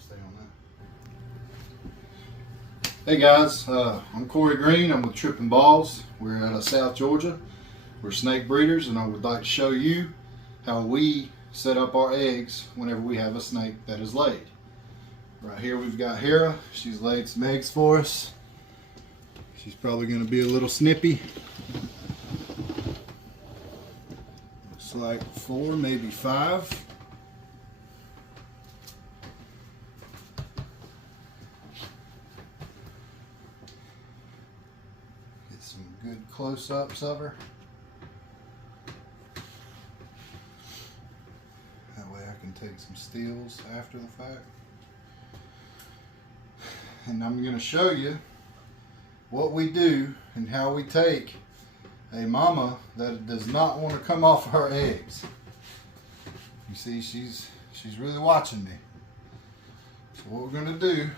Stay on that. Hey guys, I'm Corey Green. I'm with Tripping Balls. We're out of South Georgia. We're snake breeders, and I would like to show you how we set up our eggs whenever we have a snake that is laid. Right here we've got Hera. She's laid some eggs for us. She's probably going to be a little snippy. Looks like 4, maybe 5. Get some good close-ups of her. That way I can take some stills after the fact. And I'm going to show you what we do and how we take a mama that does not want to come off her eggs. You see, she's really watching me. So what we're going to do,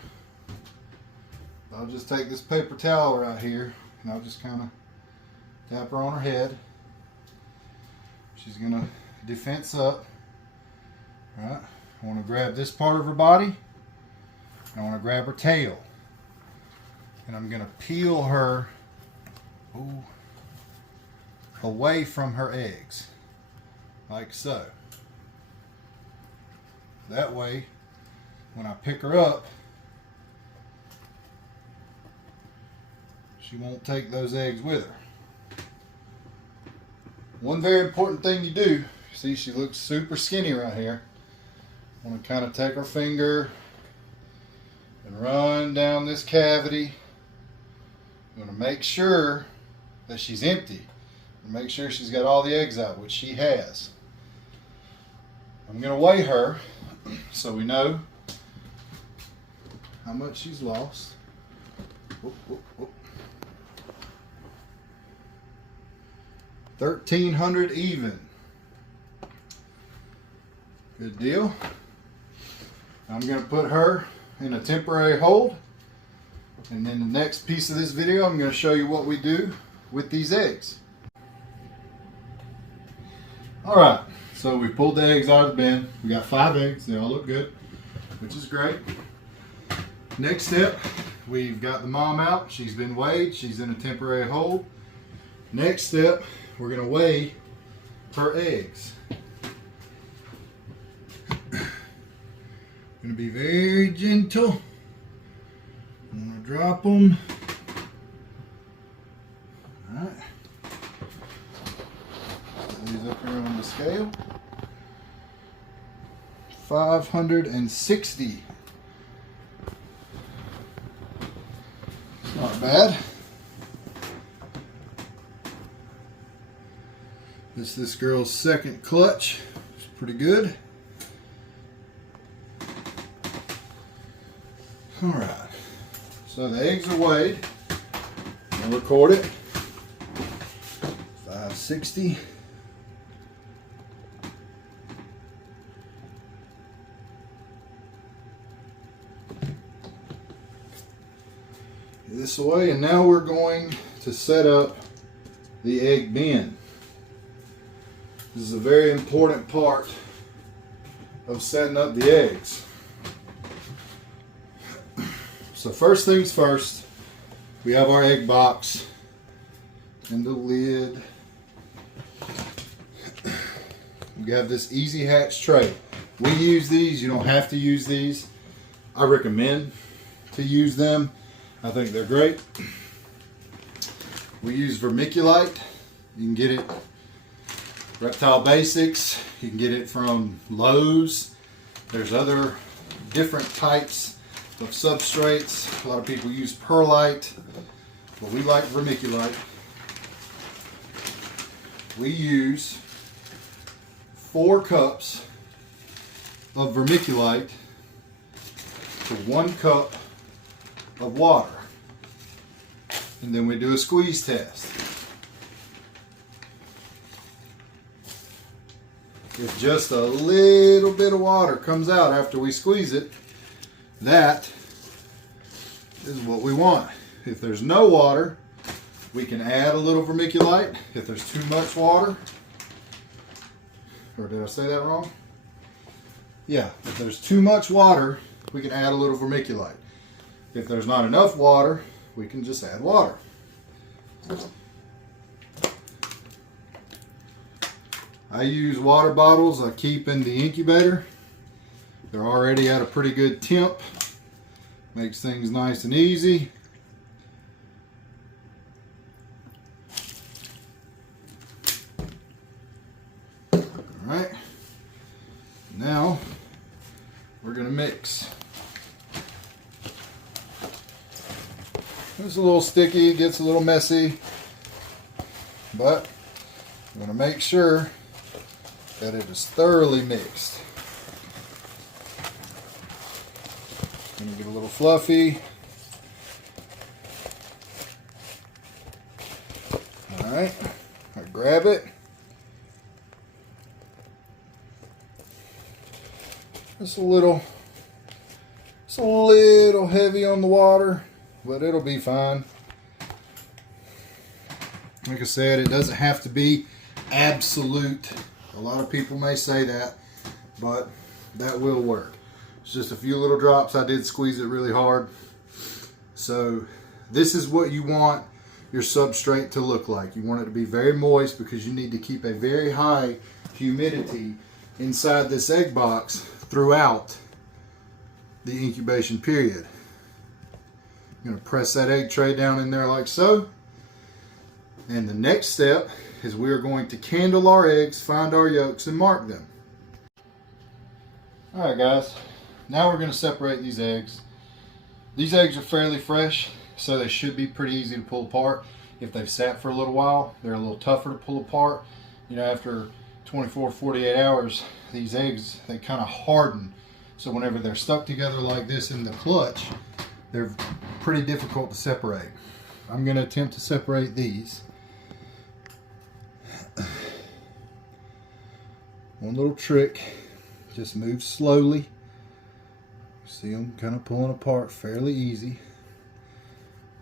I'll just take this paper towel right here and I'll just kind of tap her on her head. She's going to defense up. Right? I want to grab this part of her body. I want to grab her tail. And I'm going to peel her away from her eggs. Like so. That way, when I pick her up, she won't take those eggs with her. One very important thing you do, see she looks super skinny right here. I want to kind of take her finger and run down this cavity. I'm going to make sure that she's empty. Make sure she's got all the eggs out, which she has. I'm going to weigh her so we know how much she's lost. Whoop, whoop, whoop. 1,300 even. Good deal. I'm going to put her in a temporary hold, and then the next piece of this video I'm going to show you what we do with these eggs. Alright, so we pulled the eggs out of the bin. We got 5 eggs. They all look good, which is great. Next step, we've got the mom out. She's been weighed. She's in a temporary hold. Next step, we're going to weigh her eggs. Going to be very gentle. I'm going to drop them. All right. Put these up here on the scale. 560. It's not bad. This girl's second clutch. It's pretty good. All right, so the eggs are weighed. I'll record it. 560. Get this away, and now we're going to set up the egg bin. This is a very important part of setting up the eggs. So first things first, we have our egg box and the lid. We have this Easy Hatch tray. We use these. You don't have to use these. I recommend to use them. I think they're great. We use vermiculite. You can get it Reptile Basics. You can get it from Lowe's. There's other different types of substrates. A lot of people use perlite, but we like vermiculite. We use 4 cups of vermiculite to 1 cup of water, and then we do a squeeze test. If just a little bit of water comes out after we squeeze it, that is what we want. If there's no water, we can add a little vermiculite. If there's too much water, or did I say that wrong? Yeah, if there's too much water, we can add a little vermiculite. If there's not enough water, we can just add water. I use water bottles I keep in the incubator. They're already at a pretty good temp. Makes things nice and easy. Alright, now we're going to mix. It's a little sticky, it gets a little messy, but I'm going to make sure that it is thoroughly mixed. Going to get a little fluffy. Alright, I grab it. It's a little heavy on the water, but it'll be fine. Like I said, it doesn't have to be absolute. A lot of people may say that, but that will work. It's just a few little drops. I did squeeze it really hard. So this is what you want your substrate to look like. You want it to be very moist because you need to keep a very high humidity inside this egg box throughout the incubation period. I'm going to press that egg tray down in there like so. And the next step is we are going to candle our eggs, find our yolks, and mark them. Alright guys, now we're going to separate these eggs. These eggs are fairly fresh, so they should be pretty easy to pull apart. If they've sat for a little while, they're a little tougher to pull apart. You know, after 24, 48 hours, these eggs, they kind of harden. So whenever they're stuck together like this in the clutch, they're pretty difficult to separate. I'm going to attempt to separate these. One little trick, just move slowly. See them kind of pulling apart fairly easy,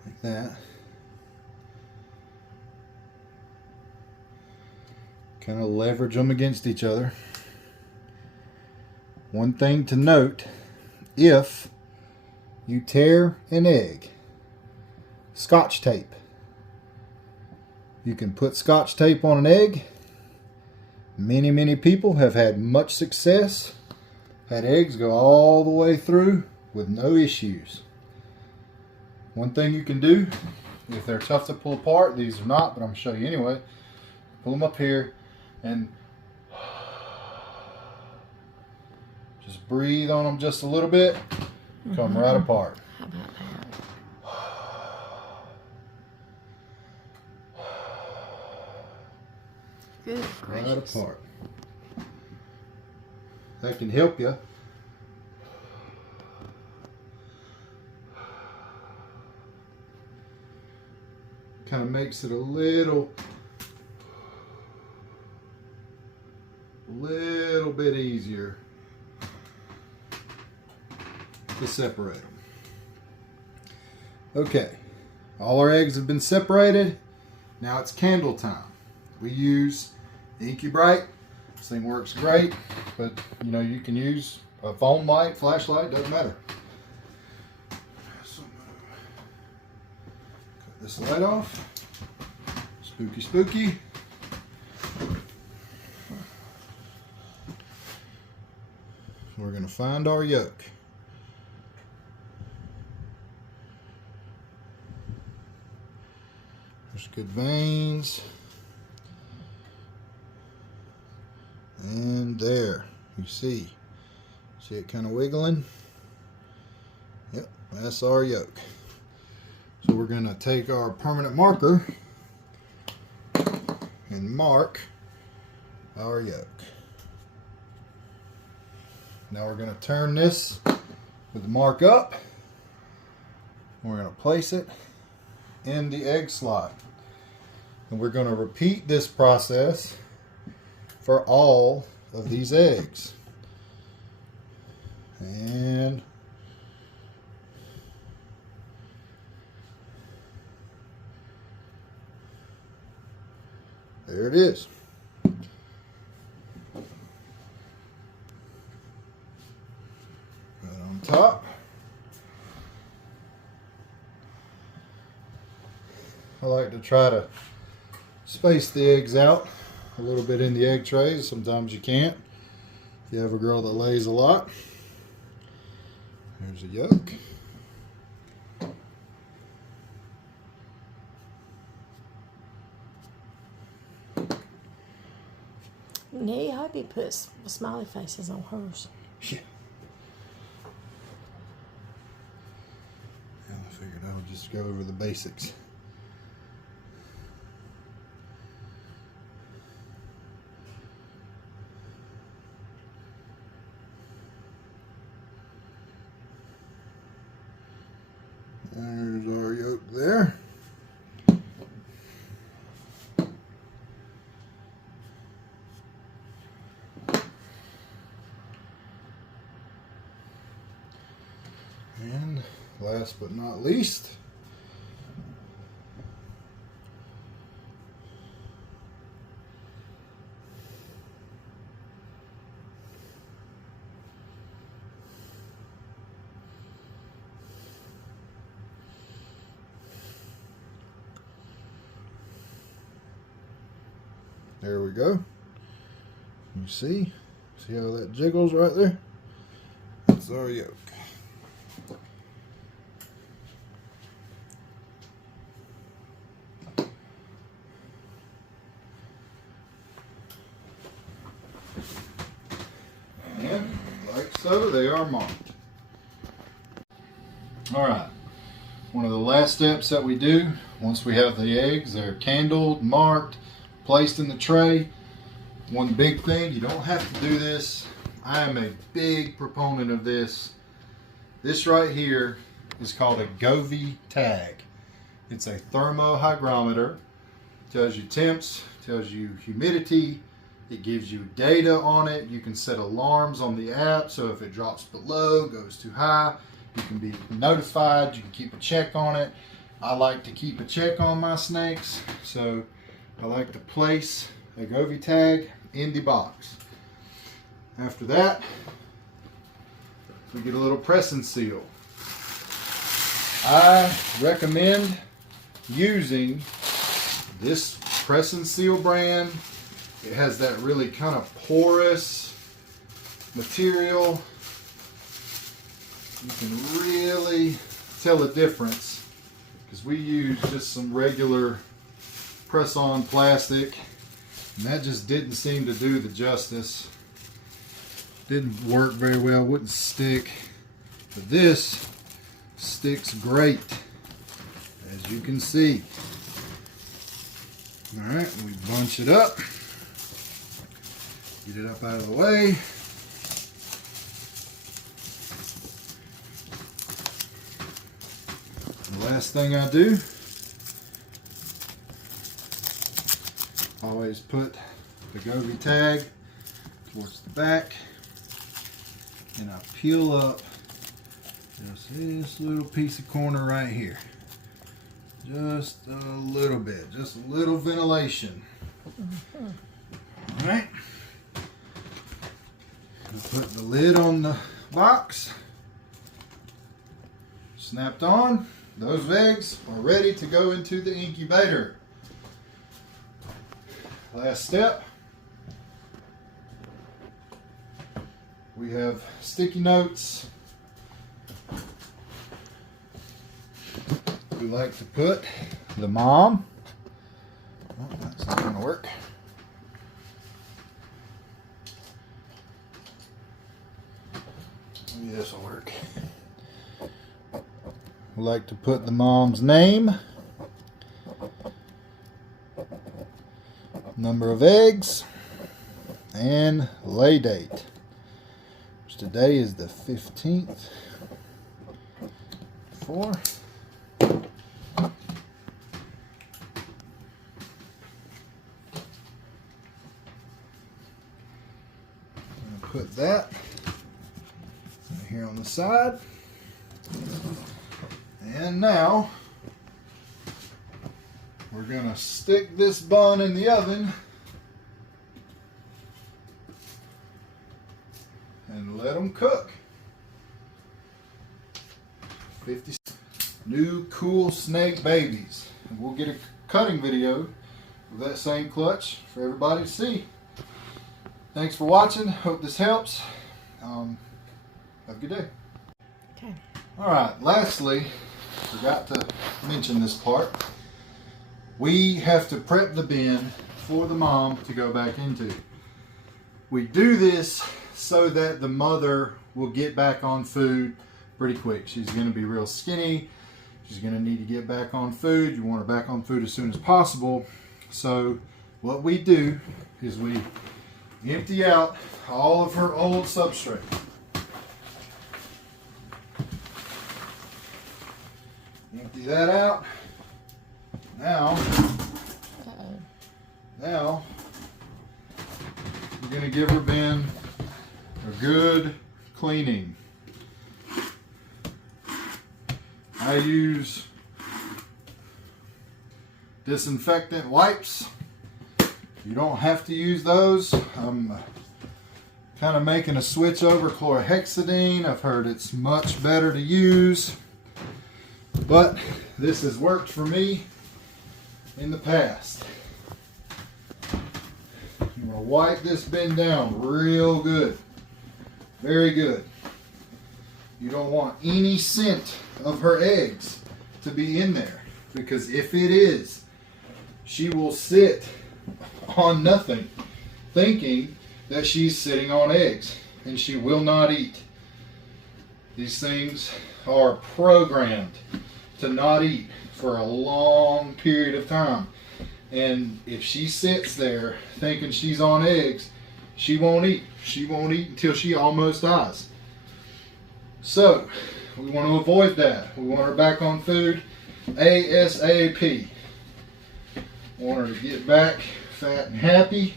like that. Kind of leverage them against each other. One thing to note, if you tear an egg, Scotch tape. You can put Scotch tape on an egg. Many people have had much success, had eggs go all the way through with no issues. One thing you can do, if they're tough to pull apart, these are not, but I'm going to show you anyway. Pull them up here and just breathe on them just a little bit. Come right apart. How about that? Good gracious. Right apart. That can help you. Kind of makes it a little bit easier to separate them. Okay, all our eggs have been separated. Now it's candle time. We use IncuBrite. This thing works great, but you know, you can use a phone light, flashlight, doesn't matter. So, cut this light off. Spooky, spooky. We're going to find our yolk. There's good veins. And there, you see it kind of wiggling? Yep, that's our yolk. So we're going to take our permanent marker and mark our yolk. Now we're going to turn this with the mark up. We're going to place it in the egg slot. And we're going to repeat this process for all of these eggs. And there it is. Right on top. I like to try to space the eggs out a little bit in the egg trays. Sometimes you can't. If you have a girl that lays a lot. Here's a yolk. Nee, hubby puts smiley faces on hers. Yeah. I figured I would just go over the basics. There's our yolk there. And last but not least, there we go. You see how that jiggles right there? That's our yolk. And like so, they are marked. Alright, one of the last steps that we do, once we have the eggs, they're candled, marked, placed in the tray. One big thing, you don't have to do this. I am a big proponent of this. This right here is called a Govee tag. It's a thermohygrometer. Tells you temps, tells you humidity. It gives you data on it. You can set alarms on the app, so if it drops below, goes too high, you can be notified. You can keep a check on it. I like to keep a check on my snakes, so I like to place a Govee tag in the box. After that, we get a little press and seal. I recommend using this press and seal brand. It has that really kind of porous material. You can really tell the difference, because we use just some regular press-on plastic, and that just didn't seem to do the justice. Didn't work very well, wouldn't stick. But this sticks great, as you can see. All right, we bunch it up. Get it up out of the way. The last thing I do, always put the Govee tag towards the back, and I peel up just this little piece of corner right here. Just a little bit, just a little ventilation. All right. Put the lid on the box. Snapped on. Those eggs are ready to go into the incubator. Last step. We have sticky notes. We like to put the mom. Oh, that's not going to work. Maybe this will work. We like to put the mom's name, number of eggs, and lay date. Which today is the 15th. 4. Put that right here on the side. And now we're going to stick this bun in the oven and let them cook. 50 new cool snake babies. And we'll get a cutting video of that same clutch for everybody to see. Thanks for watching. Hope this helps. Have a good day. Okay. Alright, lastly, forgot to mention this part. We have to prep the bin for the mom to go back into. We do this so that the mother will get back on food pretty quick. She's going to be real skinny. She's going to need to get back on food. You want her back on food as soon as possible. So what we do is we empty out all of her old substrate. Empty that out. Now we're going to give her bin a good cleaning. I use disinfectant wipes. You don't have to use those. I'm kind of making a switch over chlorhexidine. I've heard it's much better to use, but this has worked for me in the past. I'm going to wipe this bin down real good. Very good. You don't want any scent of her eggs to be in there, because if it is, she will sit on nothing thinking that she's sitting on eggs, and she will not eat. These things are programmed to not eat for a long period of time, and if she sits there thinking she's on eggs, she won't eat. She won't eat until she almost dies. So we want to avoid that. We want her back on food ASAP. Want her to get back fat and happy.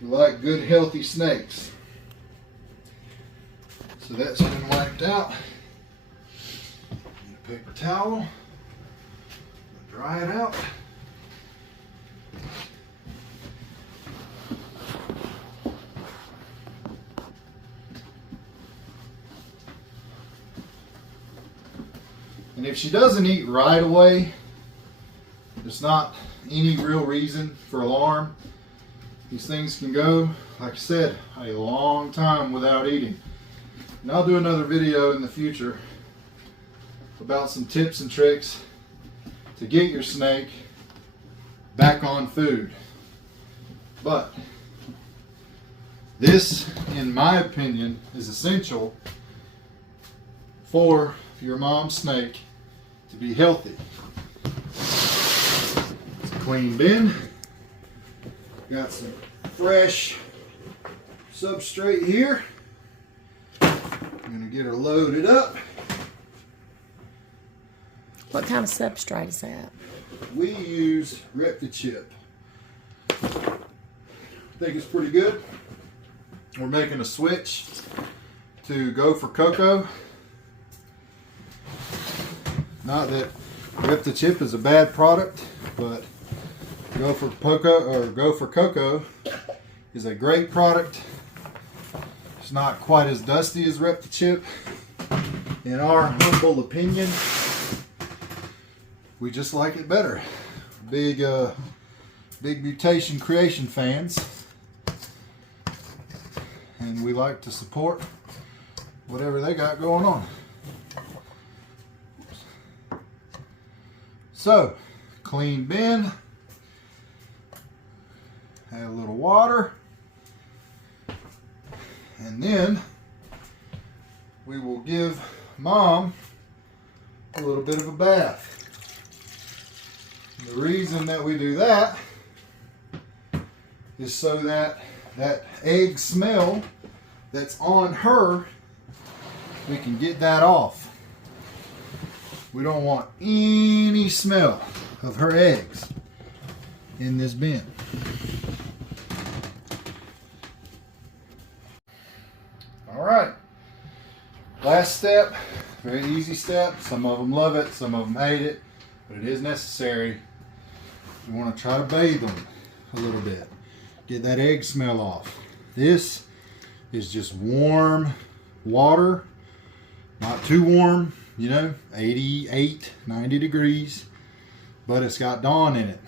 We like good healthy snakes. So that's been wiped out. Get a paper towel. Dry it out. And if she doesn't eat right away, there's not any real reason for alarm. These things can go, like I said, a long time without eating. And I'll do another video in the future about some tips and tricks to get your snake back on food. But this, in my opinion, is essential for your mom's snake to be healthy. It's a clean bin. Got some fresh substrate here. I'm going to get her loaded up. What kind of substrate is that? We use ReptiChip. I think it's pretty good. We're making a switch to Gopher Coco. Not that ReptiChip is a bad product, but Gopher Coco is a great product. It's not quite as dusty as ReptiChip, in our humble opinion. We just like it better. Big Mutation Creation fans, and we like to support whatever they got going on. So, clean bin, add a little water, and then we will give Mom a little bit of a bath. And the reason that we do that is so that that egg smell that's on her, we can get that off. We don't want any smell of her eggs in this bin. All right, last step, very easy step. Some of them love it, some of them hate it, but it is necessary. You want to try to bathe them a little bit. Get that egg smell off. This is just warm water, not too warm, you know, 88, 90 degrees, but it's got Dawn in it.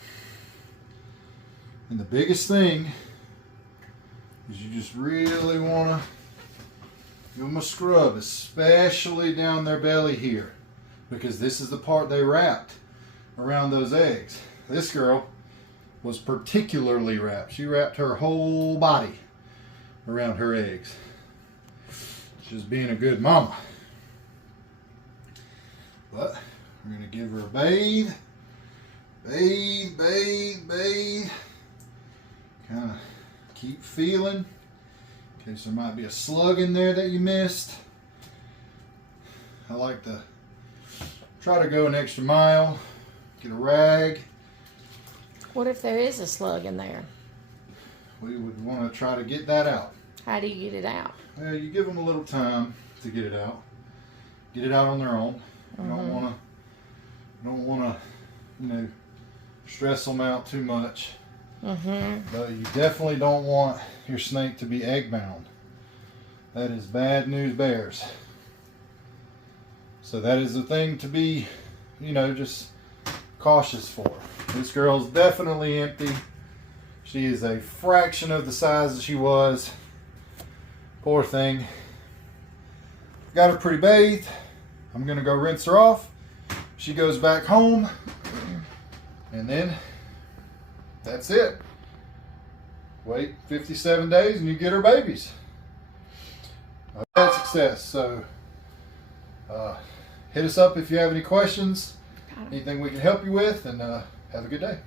And the biggest thing is you just really want to give them a scrub, especially down their belly here, because this is the part they wrapped around those eggs. This girl was particularly wrapped. She wrapped her whole body around her eggs. She's being a good mama. But we're going to give her a bathe. Bathe, bathe, bathe. Kind of keep feeling in case there might be a slug in there that you missed. I like to try to go an extra mile. Get a rag. What if there is a slug in there? We would want to try to get that out. How do you get it out? Well, you give them a little time to get it out. Get it out on their own. You don't want to, you know, stress them out too much. But you definitely don't want your snake to be egg bound. That is bad news bears. So that is the thing to be, you know, just cautious for. This girl's definitely empty. She is a fraction of the size that she was. Poor thing. Got her pretty bathed. I'm gonna go rinse her off. She goes back home. And then that's it. Wait 57 days and you get her babies. I've had success. So hit us up if you have any questions, anything we can help you with, and have a good day.